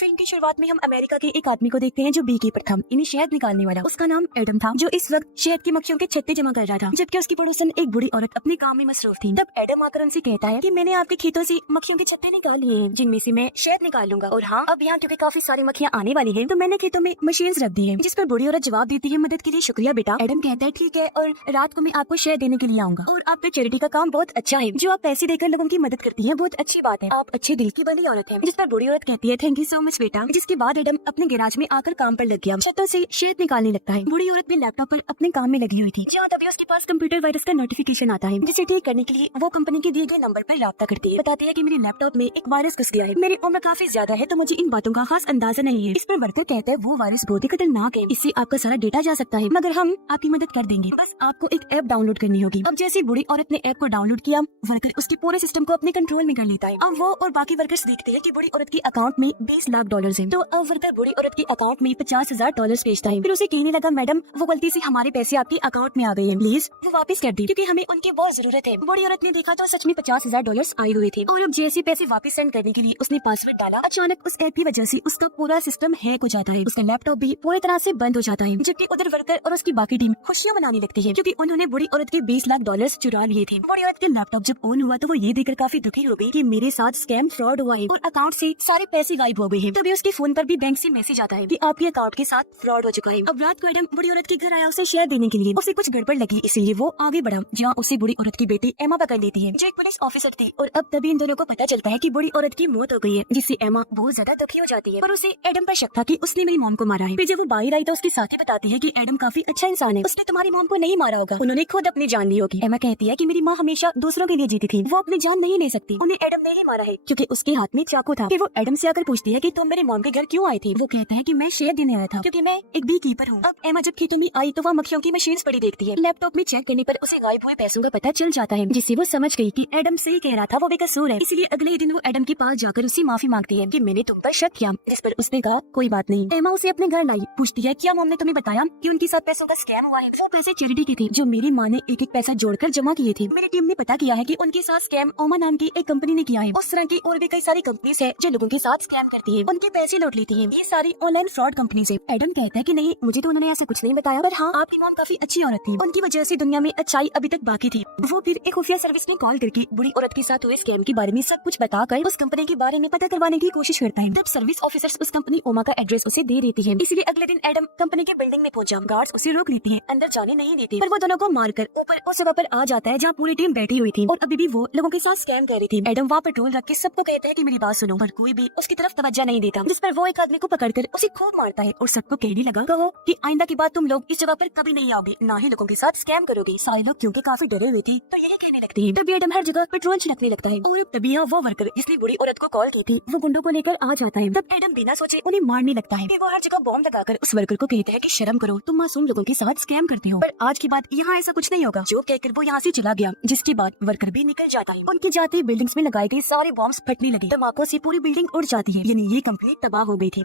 Film की शुरुआत में हम अमेरिका के एक आदमी को देखते हैं जो बी कीपर था, इन्हें शहद निकालने वाला। उसका नाम एडम था, जो इस वक्त शहद की मक्खियों के छत्ते जमा कर रहा था, जबकि उसकी पड़ोसन एक बूढ़ी औरत अपने काम में मसरूफ थी। तब एडम आकर उनसे कहता है कि मैंने आपके खेतों से मक्खियों के छत्ते निकाल लिए हैं, जिनमें से मैं शहद निकाल लूंगा। और हाँ, अब यहाँ क्योंकि काफी सारी मक्खियाँ आने वाली है, तो मैंने खेतों में मशीन रख दी है। जिस पर बूढ़ी औरत जवाब देती है, मदद के लिए शुक्रिया बेटा। एडम कहता है ठीक है, और रात को मैं आपको शहद देने के लिए आऊंगा। और आपका चैरिटी का काम बहुत अच्छा है, जो आप पैसे देकर लोगों की मदद करती है, बहुत अच्छी बात है। आप अच्छे दिल की बनी औरत है। जिस पर बूढ़ी औरत कहती है थैंक यू सो मच बेटा। जिसके बाद एडम अपने गैराज में आकर काम पर लग गया, छतों से शहद निकालने लगता है। बूढ़ी औरत भी लैपटॉप पर अपने काम में लगी हुई थी, जहाँ तभी उसके पास कंप्यूटर वायरस का नोटिफिकेशन आता है, जिसे ठीक करने के लिए वो कंपनी के दिए गए नंबर पर राब्ता करती है। बताती है कि मेरे लैपटॉप में एक वायरस घुस गया है, मेरी उम्र काफी ज्यादा है, तो मुझे इन बातों का खास अंदाजा नहीं है। इस पर वर्कर कहता है वो वायरस बहुत ही खतरनाक है, इससे आपका सारा डेटा जा सकता है, मगर हम आपकी मदद कर देंगे, बस आपको एक ऐप डाउनलोड करनी होगी। अब जैसे बूढ़ी औरत ने ऐप को डाउनलोड किया, वर्कर उसके पूरे सिस्टम को अपने कंट्रोल में कर लेता है। अब वो और बाकी वर्कर्स देखते हैं कि बूढ़ी औरत के अकाउंट में 20 लाख डॉलर है। तो अब वर्कर बूढ़ी औरत के अकाउंट में 50,000 डॉलर भेजता है। फिर उसे कहने लगा मैडम, वो गलती से हमारे पैसे आपके अकाउंट में आ गए हैं, प्लीज वो वापस कर दी, क्योंकि हमें उनकी बहुत जरूरत है। बूढ़ी औरत ने देखा तो सच में 50,000 डॉलर आए हुए थे, और अब जैसे पैसे वापस सेंड करने के लिए उसने पासवर्ड डाला, अचानक उस ऐप की वजह से उसका पूरा सिस्टम हैक हो जाता है। उसका लैपटॉप भी पूरी तरह से बंद हो जाता है, जबकि उधर वर्कर और उसकी बाकी टीम खुशियां मनाने लगती है, क्योंकि उन्होंने बूढ़ी औरत के 20 लाख डॉलर चुरा लिए थे। बूढ़ी औरत के लैपटॉप जब ऑन हुआ तो वो ये देखकर काफी दुखी हो गई कि मेरे साथ स्कैम फ्रॉड हुआ है और अकाउंट से सारे पैसे गायब हो गए हैं। तभी उसके फोन पर भी बैंक से मैसेज आता है कि आपके अकाउंट के साथ फ्रॉड हो चुका है। अब रात को एडम बूढ़ी औरत के घर आया उसे शहद देने के लिए। उसे कुछ गड़बड़ लगी, इसीलिए वो आगे बढ़ा, जहाँ उसे बूढ़ी औरत की बेटी एमा पकड़ लेती है, जो एक पुलिस ऑफिसर थी। और अब तभी इन दोनों को पता चलता है कि बूढ़ी औरत की मौत हो गई है, जिससे एमा बहुत ज्यादा दुखी हो जाती है। पर उसे एडम पर शक था कि उसने मेरी मॉम को मारा है। फिर जब वो बाहर आई तो उसके साथी बताती है कि एडम काफी अच्छा इंसान है, उसने तुम्हारी मॉम को नहीं मारा होगा, उन्होंने खुद अपनी जान ली होगी। एमा कहती है कि मेरी माँ हमेशा दूसरों के लिए जीती थी, वो अपनी जान नहीं ले सकती, उन्हें एडम ने ही मारा है क्योंकि उसके हाथ में चाकू था। फिर वो एडम से आकर पूछती है कि तुम मेरे मॉम के घर क्यों आए थे। वो कहता है कि मैं शहद देने आया था, क्योंकि मैं एक बी कीपर हूँ। अब एमा जब खेतों में आई तो वह मक्खियों की मशीन पड़ी देखती है। लैपटॉप में चेक करने पर उसे गायब हुए पैसों का पता चल जाता है, जिससे वो समझ गई कि एडम सही कह रहा था, वो बेकसूर है। इसलिए अगले ही दिन वो एडम के पास जाकर उससे माफी मांगती है कि मैंने तुम पर शक किया, जिस पर उसने कहा कोई बात नहीं। एमा उसे अपने घर लाई, पूछती है क्या मॉम ने तुम्हें बताया कि उनके साथ पैसों का स्कैम हुआ है। वो पैसे चैरिटी के थे, जो मेरी माँ ने एक एक पैसा जोड़कर जमा किए थे। मेरी टीम ने पता किया है कि उनके साथ स्कैम ओमा नाम की एक कंपनी ने किया है। उस तरह की और भी कई सारी कंपनीज है जो लोगों के साथ स्कैम करती है, उनके पैसे लौट लेती है। ये सारी ऑनलाइन फ्रॉड कंपनी है। एडम कहता है कि नहीं, मुझे तो उन्होंने ऐसे कुछ नहीं बताया, पर हाँ आपकी मॉम काफी अच्छी औरत थी, उनकी वजह से दुनिया में अच्छाई अभी तक बाकी थी। वो फिर एक खुफिया सर्विस में कॉल करके बूढ़ी औरत के साथ हुए स्कैम के बारे में सब कुछ बताकर उस कंपनी के बारे में पता करवाने की कोशिश करता है। तब सर्विस ऑफिसर्स उस कंपनी ओमा का एड्रेस उसे दे देती है, इसलिए अगले दिन एडम कंपनी के बिल्डिंग में पहुंचा। गार्ड्स उसे रोक लेती हैं, अंदर जाने नहीं देते, पर वो दोनों को मारकर ऊपर उस जगह पर आ जाता है जहाँ पूरी टीम बैठी हुई थी, और अभी भी वो लोगों के साथ स्कैम कर रही थी। एडम वहाँ पेट्रोल रख के सबको कहता है कि मेरी बात सुनो, पर कोई भी उसकी तरफ तवज्जो नहीं देता, जिस पर वो एक आदमी को पकड़कर उसे खूब मारता है और सबको कहने लगा कहो कि आइंदा की बात तुम लोग इस जगह पर कभी नहीं आओगे, ना ही लोगों के साथ स्कैम करोगे। सारे लोग क्योंकि काफी डरे हुए थे तो यही कहने लगते हैं। तभी एडम हर जगह पेट्रोल छिड़कने लगता है, और तभी यहाँ वो वर्कर जिसने बूढ़ी औरत को कॉल की थी वो गुंडों को लेकर आ जाता है। तब एडम बिना सोचे उन्हें मारने लगता है। फिर वो हर जगह बॉम्ब लगाकर उस वर्कर को कहते हैं कि शर्म करो, तुम मासूम लोगों के साथ स्कैम करते हो। पर आज के बाद यहाँ ऐसा कुछ नहीं होगा, जो कहकर वो यहाँ से चला गया, जिसके बाद वर्कर भी निकल जाता है। उनके जाते ही बिल्डिंग्स में लगाए गए सारे बॉम्ब्स फटने लगे, धमाकों से पूरी बिल्डिंग उड़ जाती है, यानी ये कंपनी तबाह हो गई थी।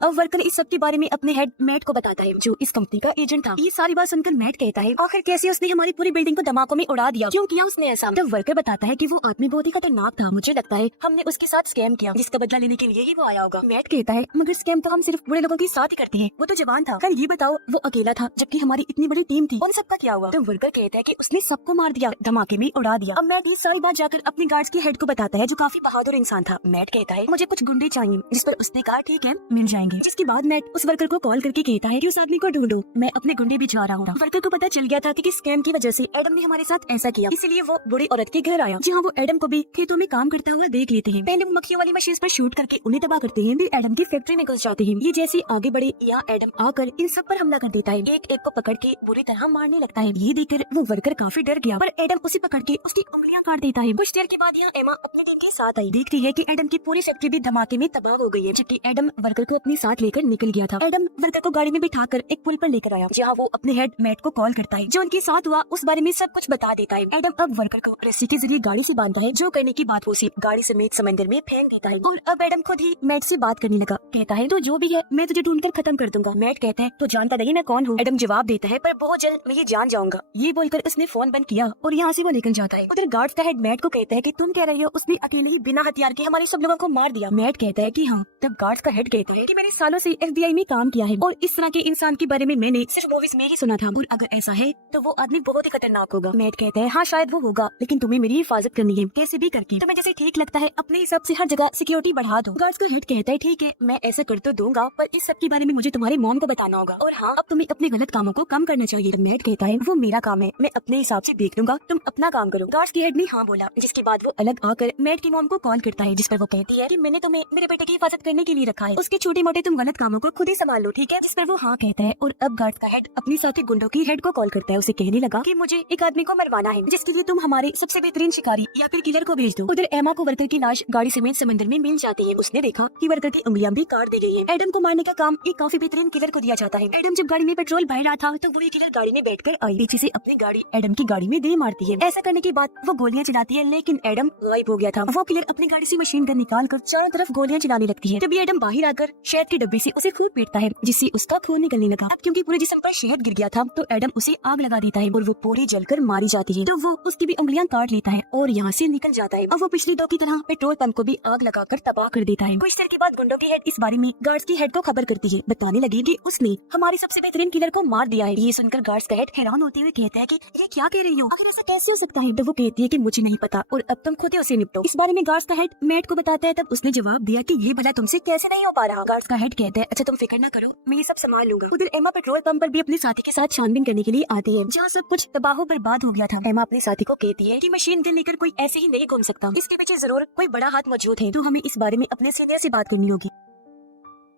अब वर्कर इस सब के बारे में अपने हेड मैट को बताता है, जो इस कंपनी का एजेंट था। ये सारी बात सुनकर मैट कहता है आखिर कैसे उसने हमारी पूरी बिल्डिंग को धमाकों में उड़ा दिया, क्यों किया उसने ऐसा। तब वर्कर बताता है कि वो आदमी बहुत ही खतरनाक था, मुझे लगता है हमने उसके साथ स्कैम किया, जिसका बदला लेने के लिए ही वो आया होगा। मैट कहता है मगर स्कैम तो हम सिर्फ बुरे लोगों के साथ ही करते हैं, वो तो जवान था। खैर ये बताओ, वो अकेला था जबकि हमारी इतनी बड़ी टीम थी, उन सबका क्या हुआ। तो वर्कर कहता है कि उसने सबको मार दिया, धमाके में उड़ा दिया। अब मैट ये सारी बात जाकर अपने गार्ड्स के हेड को बताता है, जो काफी बहादुर इंसान था। मैट कहता है मुझे कुछ गुंडे चाहिए, जिस पर उसने कहा ठीक है मिल जाएंगे। जिसके बाद मैट उस वर्कर को कॉल करके कहता है कि उस आदमी को ढूंढो, मैं अपने गुंडे भिजवा रहा हूँ। वर्कर को पता चल गया था कि स्कैम की वजह से एडम ने हमारे साथ ऐसा किया, इसलिए वो बूढ़ी औरत के घर आया, जहाँ वो एडम को भी खेतों में काम करता हुआ देख लेते हैं। पहले वो मक्खियों वाली मशीन पर शूट करके उन्हें तबाह करते हैं, फिर एडम की फैक्ट्री में घुस जाते हैं। ये जैसे आगे बढ़े, यहाँ एडम आकर इन सब पर हमला कर देता है, एक एक को पकड़ के बुरी तरह मारने लगता है। ये देखकर वो वर्कर काफी डर गया, पर एडम उसे पकड़ के उसकी उंगलियां काट देता है। कुछ देर के बाद यहाँ एमा अपनी टीम के साथ आई, देखती है कि एडम की पूरी फैक्ट्री भी धमाके में तबाह हो गई है, जबकि एडम वर्कर को अपनी अपने साथ लेकर निकल गया था। एडम वर्कर को गाड़ी में बिठाकर एक पुल पर लेकर आया, जहाँ वो अपने हेड मैट को कॉल करता है, जो उनके साथ हुआ उस बारे में सब कुछ बता देता है। एडम अब वर्कर को रस्सी के जरिए गाड़ी से बांधता है, जो करने की बात वो सिर्फ गाड़ी समेत समंदर में फेंक देता है। और अब एडम खुद ही मैट से बात करने लगा, कहता है तो जो भी है मैं तुझे ढूंढकर खत्म कर दूंगा। मैट कहता है तो जानता नहीं मैं कौन हूँ। एडम जवाब देता है पर बहुत जल्द मैं ये जान जाऊंगा। ये बोलकर उसने फोन बंद किया और यहाँ से वो निकल जाता है। उधर गार्ड्स का हेड मैट को कहता है कि तुम कह रही हो उसने अकेले ही बिना हथियार के हमारे सब लोगों को मार दिया। मैट कहता है कि हाँ। तब गार्ड्स का हेड कहता है कि मैंने सालों से FBI में काम किया है और इस तरह के इंसान के बारे में मैंने सिर्फ मूवीज में ही सुना था, और अगर ऐसा है तो वो आदमी बहुत ही खतरनाक होगा। मैट कहता है हाँ शायद वो होगा, लेकिन तुम्हें मेरी हिफाजत करनी है, कैसे भी करके। तुम्हें जैसे ठीक लगता है अपने हिसाब से हर जगह सिक्योरिटी बढ़ा दो। गार्ड्स का हेड कहता है ठीक है मैं ऐसा कर तो दूंगा, पर इस सब के बारे में मुझे तुम्हारी मॉम को बताना होगा, और हाँ अब तुम्हें अपने गलत कामों को कम करना चाहिए। मैट कहता है वो मेरा काम है, मैं अपने हिसाब से देख लूंगा, तुम अपना काम करो। गार्ड्स के हेड ने हाँ बोला, जिसके बाद वो अलग आकर मैट की मॉम को कॉल करता है, जिस पर वो कहती है कि मैंने तुम्हें मेरे बेटे की हिफाजत करने के लिए रखा है, उसके छोटे मोटे तुम गलत कामों को खुद ही संभाल लो, ठीक है। जिस पर वो हाँ कहता है। और अब गार्ड्स का हेड अपनी साथी गुंडों की हेड को कॉल करता है, उसे कहने लगा कि मुझे एक आदमी को मरवाना है, जिसके लिए तुम हमारे सबसे बेहतरीन शिकारी या फिर किलर को भेज दो। उधर एमा को वर्कर की लाश गाड़ी समेत समंदर में मिल जाती है। उसने देखा कि वर्कर की उंगलियां भी काट दी गई हैं। एडम को मारने का काम एक काफी बेहतरीन किलर को दिया जाता है। एडम जब गाड़ी में पेट्रोल भर रहा था तो वही किलर गाड़ी में बैठकर आई, पीछे से अपनी गाड़ी एडम की गाड़ी में दे मारती है। ऐसा करने के बाद वो गोलियां चलाती है, लेकिन एडम गायब हो गया था। वो किलर अपनी गाड़ी से मशीन गन निकाल कर चारों तरफ गोलियां चलाने लगती है। तभी एडम बाहर आकर शहद के डब्बे से उसे खूब पीटता है, जिससे उसका खून निकलने लगा। अब क्योंकि पूरे जिस्म पर शहद गिर गया था तो एडम उसे आग लगा देता है और वो पूरी जलकर मारी जाती है। तो वो उसकी भी उंगलियां काट लेता है और यहाँ से निकल जाता है। अब वो पिछले दो की तरह पेट्रोल पंप को भी आग लगाकर तबाह कर देता है। कुछ देर के बाद गुंडों की हेड इस बारे में गार्ड्स की हेड को खबर करती है, बताने लगी कि उसने हमारी सबसे बेहतरीन किलर को मार दिया है। ये सुनकर गार्ड्स का हेड हैरान होते हुए कहता है कि ये क्या कह रही हो, आखिर ऐसा कैसे हो सकता है। तो वो कहती है कि मुझे नहीं पता और अब तुम खुद ही उसे निपटो। इस बारे में गार्ड्स का हेड मैट को बताता है। तब उसने जवाब दिया कि ये भला तुमसे कैसे नहीं हो पा रहा। गार्ड्स का हेड कहता है अच्छा तुम फिक्र न करो, मैं ये सब संभाल लूंगा। उधर एमा पेट्रोल पंप पर भी अपने साथी के साथ छानबीन करने के लिए आती है, जहाँ सब कुछ तबाह बर्बाद हो गया था। एमा अपने साथी को कहती है कि मशीन गन लेकर कोई ऐसे ही नहीं घूम सकता, इसके पीछे जरूर कोई बड़ा हाथ मौजूद है, तो हमें इस बारे में अपने सीनियर से बात करनी होगी।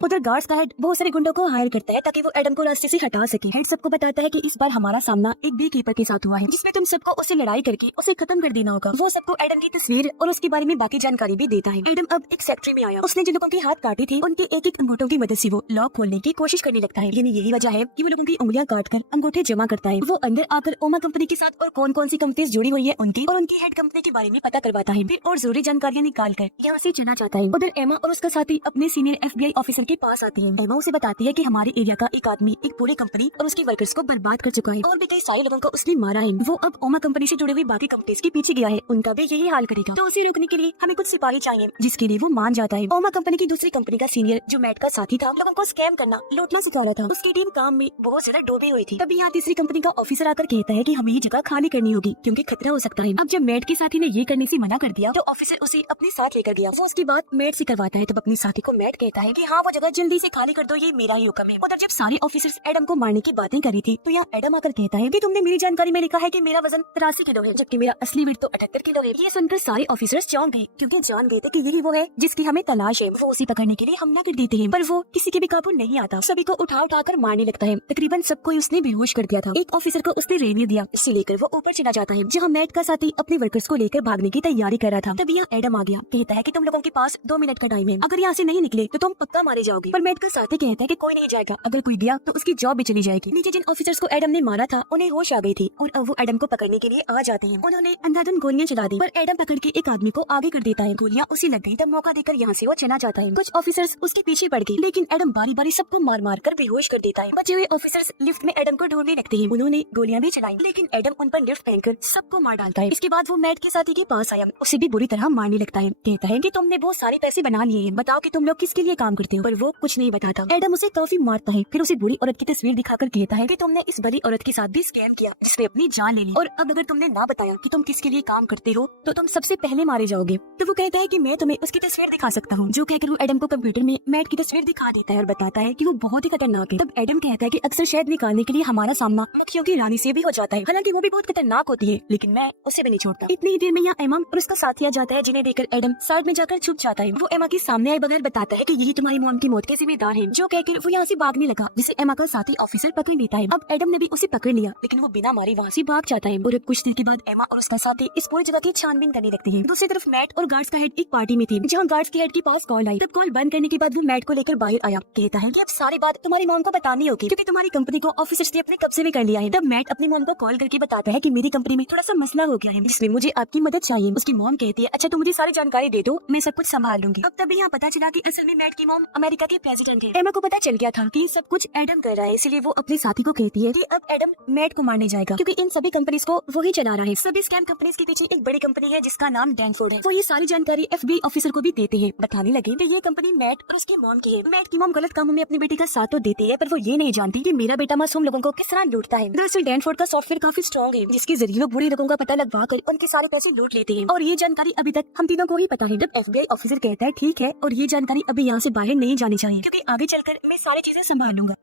उधर गार्ड्स का हेड बहुत सारे गुंडों को हायर करता है ताकि वो एडम को रास्ते से हटा सके। हेड सबको बताता है कि इस बार हमारा सामना एक बी कीपर के साथ हुआ है, जिसमें तुम सबको उससे लड़ाई करके उसे खत्म कर देना होगा। वो सबको एडम की तस्वीर और उसके बारे में बाकी जानकारी भी देता है। एडम अब एक फैक्ट्री में आया, उसने जिन लोगों के हाथ काटे थे उनके एक एक अंगूठों की मदद से वो लॉक खोलने की कोशिश करने लगता है। यानी यही वजह है कि वो लोगों की उंगलियां काट कर अंगूठे जमा करता है। वो अंदर आकर ओमा कंपनी के साथ और कौन कौन सी कंपनी जुड़ी हुई है उनकी और उनकी हेड कंपनी के बारे में पता करवाता है, फिर और जरूरी जानकारियां निकाल कर यहाँ से चला जाता है। उधर एमा और उसका साथी अपने सीनियर FBI ऑफिसर के पास आती है। एमा उसे बताती है कि हमारे एरिया का एक आदमी एक पूरी कंपनी और उसके वर्कर्स को बर्बाद कर चुका है और भी कई सारे लोगों को उसने मारा है। वो अब ओमा कंपनी से जुड़े हुए बाकी कंपनीज के पीछे गया है, उनका भी यही हाल करेगा। तो उसे रोकने के लिए हमें कुछ सिपाही चाहिए, जिसके लिए वो मान जाता है। ओमा कंपनी की दूसरी कंपनी का सीनियर जो मैट का साथी था, लोगों को स्कैम करना लूटना सिखा रहा था। उसकी टीम काम में बहुत ज्यादा डूबी हुई थी। तभी यहाँ तीसरी कंपनी का ऑफिसर आकर कहता है कि हमें ये जगह खाली करनी होगी क्योंकि खतरा हो सकता है। अब जब मैट के साथी ने ये करने से मना कर दिया तो ऑफिसर उसे अपने साथ लेकर गया। वो उसकी बात मैट से करवाता है। तब अपने साथी को मैट कहता है कि हाँ वो जगह जल्दी से खाली कर दो, ये मेरा ही हुक्म है। उधर जब सारे ऑफिसर्स एडम को मारने की बातें करी थी तो यहाँ एडम आकर कहता है कि तुमने मेरी जानकारी में लिखा है कि मेरा वजन 83 किलो है, जबकि मेरा असली वेट तो 78 किलो है। ये सुनकर सारे ऑफिसर्स चौंक गए क्योंकि जान गए थे कि यही वो है जिसकी हमें तलाश है। वो उसे पकड़ने के लिए हमला कर देते हैं, पर वो किसी के भी काबू नहीं आता, सभी को उठा उठा कर मारने लगता है। तकरीबन सबको उसने बेहोश कर दिया था। एक ऑफिसर को उसने रहने दिया, इसे लेकर वो ऊपर चला जाता है जहाँ मैट का साथी अपने वर्कर्स को लेकर भागने की तैयारी कर रहा था। तभी यहाँ एडम आ गया, कहता है कि तुम लोगों के पास 2 मिनट का टाइम है, अगर यहाँ से नहीं निकले तो तुम पक्का मारे जाओगे। पर मैट का साथी कहता है कि कोई नहीं जाएगा, अगर कोई गया तो उसकी जॉब भी चली जाएगी। नीचे जिन ऑफिसर्स को एडम ने मारा था उन्हें होश आ गई थी और अब वो एडम को पकड़ने के लिए आ जाते हैं। उन्होंने अंधाधुंध गोलियां चला दी, पर एडम पकड़ के एक आदमी को आगे कर देता है। गोलियां उसे लग गई, तब मौका देकर यहाँ से वो चला जाता है। कुछ ऑफिसर्स उसके पीछे पड़ गए, लेकिन एडम बारी बारी सबको मार मार कर बेहोश कर देता है। बचे हुए ऑफिसर्स लिफ्ट में एडम को ढूंढने लगते हैं। उन्होंने गोलियां भी चलाई, लेकिन एडम उन पर लिफ्ट फेंककर सबको मार डालता है। इसके बाद वो मैट के साथी के पास आया, उसे भी बुरी तरह मारने लगता है। कहता है कि तुमने बहुत सारे पैसे बना लिए हैं, बताओ कि तुम लोग किसके लिए काम करते हो। पर वो कुछ नहीं बताता। एडम उसे काफी मारता है, फिर उसे बुरी औरत की तस्वीर दिखाकर कहता है कि तुमने इस बड़ी औरत के साथ भी स्कैम किया, जिसने अपनी जान ले ली, और अब अगर तुमने ना बताया कि तुम किसके लिए काम करते हो तो तुम सबसे पहले मारे जाओगे। तो वो कहता है कि मैं तुम्हें उसकी तस्वीर दिखा सकता हूँ। जो कहकर वो एडम को कंप्यूटर में मैट की तस्वीर दिखा देता है और बताता है कि वो बहुत ही खतरनाक है। तब एडम कहता है कि अक्सर शहद निकालने के लिए हमारा सामना मक्खियों की रानी से भी हो जाता है, हालांकि वो भी बहुत खतरनाक होती है, लेकिन मैं उसे भी नहीं छोड़ता। इतनी ही देर में यहाँ एमा और उसका साथी आ जाता है, जिन्हें देखकर एडम साइड में जाकर छुप जाता है। वो एमा के सामने आए बगैर बताता है कि यही तुम्हारी मॉम की मौत के जिम्मेदार हैं, जो कहकर वो यहाँ से भागने लगा, जिसे एमा का साथी ऑफिसर पकड़ लेता है। अब एडम ने भी उसे पकड़ लिया, लेकिन वो बिना मारे वहाँ से भाग जाता है। और अब कुछ देर के बाद एमा और उसका साथी इस पूरी जगह की छानबीन करने लगती है। दूसरी तरफ मैट और गार्ड्स का हेड एक पार्टी में थे, जहाँ गार्ड्स के हेड के पास कॉल आई। तब कॉल बंद करने के बाद वो मैट को लेकर बाहर आया, कहता है कि अब सारी बात तुम्हारी मॉम को बतानी होगी, क्योंकि तुम्हारी कंपनी को ऑफिसर्स ने अपने कब्जे में कर लिया है। तब मैट अपनी मॉम को कॉल करके बताता है कि मेरी कंपनी में थोड़ा सा मसला हो गया है, जिसमें मुझे आपकी मदद चाहिए। उसकी मॉम कहती है, अच्छा तुम मुझे सारी जानकारी दे दो, मैं सब कुछ संभाल लूंगी। अब तभी यहाँ पता चला कि असल में मैट की मॉम अमेरिका के प्रेसिडेंट है। एमा को पता चल गया था कि सब कुछ एडम कर रहा है, इसलिए वो अपने साथी को कहती है कि अब एडम मैट को मारने जाएगा, क्योंकि इन सभी कंपनीज को वही चला रहा है। सभी स्कैम कंपनीज के पीछे एक बड़ी कंपनी है जिसका नाम डैनफोर्ड है। वो ये सारी जानकारी FBI ऑफिसर को भी देते हैं। बताने लगे कि ये कंपनी मैट और उसके मॉम की है। मैट की मॉम गलत कामों में अपनी बेटी का साथ तो देती है, पर वो ये नहीं जानती कि मेरा बेटा मासूम लोगों को किस तरह लूटता है। दरअसल डैनफोर्ड का सॉफ्टवेयर काफी स्ट्रॉन्ग है, जिसके जरिए वो बुरे लोगों का पता लगवा कर उनके सारे पैसे लूट लेते हैं। और ये जानकारी अभी तक हम तीनों को ही पता है। जब FBI ऑफिसर कहता है ठीक है, और ये जानकारी अभी यहाँ से बाहर नहीं जानी चाहिए, क्योंकि आगे चलकर मैं सारी चीजें संभाल लूंगा।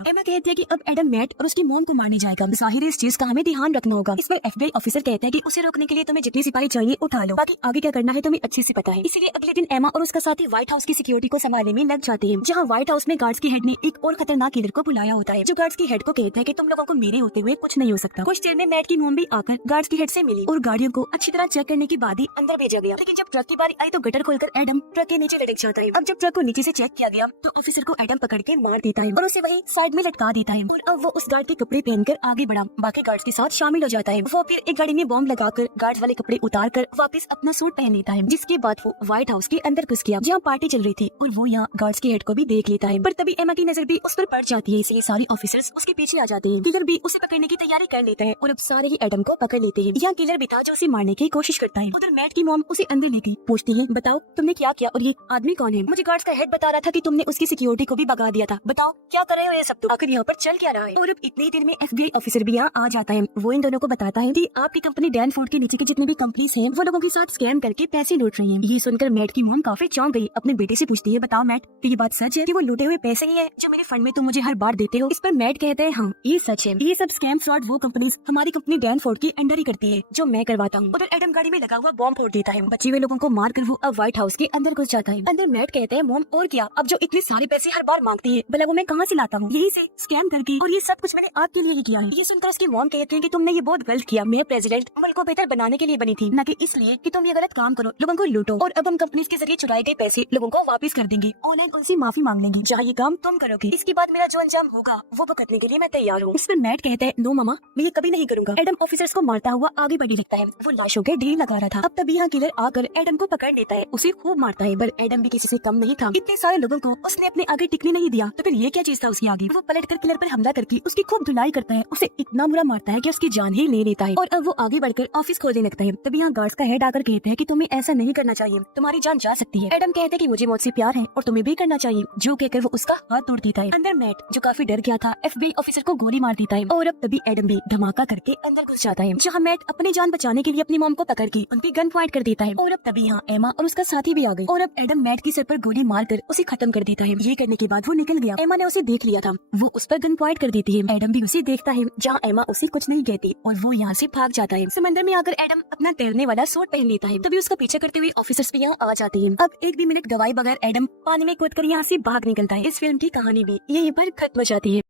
एमा कहती है कि अब एडम मैट और उसकी मॉम को मारने जाएगा। जाहिर है इस चीज का हमें ध्यान रखना होगा। इस पर FBI ऑफिसर कहता है कि उसे रोकने के लिए तुम्हें जितनी सिपाही चाहिए उठा लो, बाकी आगे क्या करना है तुम्हें अच्छे से पता है। इसलिए अगले दिन एमा और उसका साथी व्हाइट हाउस की सिक्योरिटी को संभालने में लग जाते हैं, जहाँ व्हाइट हाउस में गार्ड्स के हेड ने एक और खतरनाक किलर को बुलाया होता है, जो गार्ड्स के हेड को कहता है कि तुम लोगों को मेरे होते हुए कुछ नहीं हो सकता। कुछ देर में मैट की मॉम भी आकर गार्ड्स के हेड से मिली और गाड़ियों को अच्छी तरह चेक करने के बाद ही अंदर भेजा गया। लेकिन जब ट्रक की बारी आई तो गटर खोलकर एडम ट्रक के नीचे लटक जाता है। अब जब ट्रक को नीचे से चेक किया गया तो ऑफिसर को एडम पकड़ के मार देता है और उसे वही साइड में लटका देता है। और अब वो उस गार्ड के कपड़े पहनकर आगे बढ़ा, बाकी गार्ड्स के साथ शामिल हो जाता है। वो फिर एक गाड़ी में बॉम्ब लगाकर गार्ड्स वाले कपड़े उतार कर वापस अपना सूट पहन लेता है, जिसके बाद वो व्हाइट हाउस के अंदर घुस गया, जहाँ पार्टी चल रही थी, और वो यहाँ गार्ड्स के हेड को भी देख लेता है। पर तभी एमा की नजर भी उस पर पड़ जाती है, इसलिए सारे ऑफिसर्स उसके पीछे आ जाते हैं। किलर भी उसे पकड़ने की तैयारी कर लेता है और अब सारे ही एडम को पकड़ लेते हैं। यहाँ किलर भी था जो उसे मारने की कोशिश करता है। उधर मैट की मॉम उसे अंदर लेती पूछती है, बताओ तुमने क्या किया और ये आदमी कौन है? मुझे गार्ड्स का हेड बता रहा था कि तुमने उसकी सिक्योरिटी को भी भगा दिया था, बताओ क्या कर रहे हो ये सब? आखिर यहाँ पर चल क्या रहा है? और अब इतनी देर में FBI ऑफिसर भी यहाँ आ जाता है। वो इन दोनों को बताता है कि आपकी कंपनी डैनफोर्ड के नीचे के जितने भी कंपनीज हैं, वो लोगों के साथ स्कैम करके पैसे लूट रही हैं। ये सुनकर मैट की मॉम काफी चौंक गई, अपने बेटे से पूछती है, बताओ मैट, तो ये बात सच है कि वो लूटे हुए पैसे ही है जो मेरे फंड में तुम मुझे हर बार देते हो? इस पर मैट कहते हैं, हाँ ये सच है। ये सब स्कैम फ्रॉड वो कंपनीज हमारी कंपनी डैनफोर्ड की अंडर ही करती है, जो मैं करवाता हूँ। उधर एडम गाड़ी में लगा हुआ बॉम्ब फोड़ देता है। बचे हुए लोगों को मार कर वो अब व्हाइट हाउस के अंदर घुस जाता है। अंदर मैट कहते हैं, मॉम और क्या, अब जो इतने सारे पैसे हर बार मांगती है, भला वो मैं कहाँ से लाता हूँ? यही से स्कैम करके, और ये सब कुछ मैंने आपके लिए ही किया है। ये सुनकर उसकी मॉम कहती है कि तुमने ये बहुत गलत किया। मैं प्रेसिडेंट मुल्क को बेहतर बनाने के लिए बनी थी, न कि इसलिए कि तुम ये गलत काम करो, लोगों को लूटो। और अब हम कंपनीज के जरिए चुराए गए पैसे लोगों को वापस कर देंगे, ऑनलाइन उनसे माफी मांग लेंगे, जहाँ ये काम तुम करोगे। इसके बाद मेरा जो अंजाम होगा वो भुगतने के लिए मैं तैयार हूँ। इस पर मैट कहता है, नो मामा, मैं ये कभी नहीं करूंगा। एडम ऑफिसर्स को मारता हुआ आगे बढ़ने लगता है। वो लाशों के ढेर लगा रहा था। अब तभी यहाँ किलर आकर एडम को पकड़ लेता है, उसे खूब मारता है, पर एडम भी किसी से कम नहीं था। इतने सारे लोगों को उसने अपने आगे टिकने नहीं दिया, तो फिर ये क्या चीज था उसके आगे? वो पलट कर किलर पर हमला करके उसकी खूब धुलाई करता है, उसे इतना बुरा मारता है कि उसकी जान ही ले लेता है। और अब वो आगे बढ़कर ऑफिस खोलने लगता है। तभी यहाँ गार्ड्स का हेड आकर कहता है कि तुम्हें ऐसा नहीं करना चाहिए, तुम्हारी जान जा सकती है। एडम कहते हैं कि मुझे मौत से प्यार है और तुम्हें भी करना चाहिए, जो कहकर वो उसका हाथ तोड़ देता है। अंदर मैट जो काफी डर गया था, FBI ऑफिसर को गोली मार देता है। और अब तभी एडम भी धमाका करके अंदर घुस जाता है, जहाँ मैट अपनी जान बचाने के लिए अपनी मॉम को पकड़ के उनकी गन पॉइंट कर देता है। और अब तभी यहाँ एमा और उसका साथी भी आ गए, और अब एडम मैट की सर पर गोली मारकर उसे खत्म कर देता है। ये करने के बाद वो निकल गया। एमा ने उसे देख लिया था, वो उस पर गन पॉइंट कर देती है। एडम भी उसे देखता है, जहाँ एमा उसे कुछ नहीं कहती, और वो यहाँ से भाग जाता है। समंदर में आकर एडम अपना तैरने वाला सूट पहन लेता है। तभी उसका पीछे करते हुए ऑफिसर्स भी यहाँ आ जाते हैं। अब एक भी मिनट गवाए बगैर एडम पानी में कूदकर यहाँ से भाग निकलता है। इस फिल्म की कहानी भी यहीं पर खत्म हो जाती है।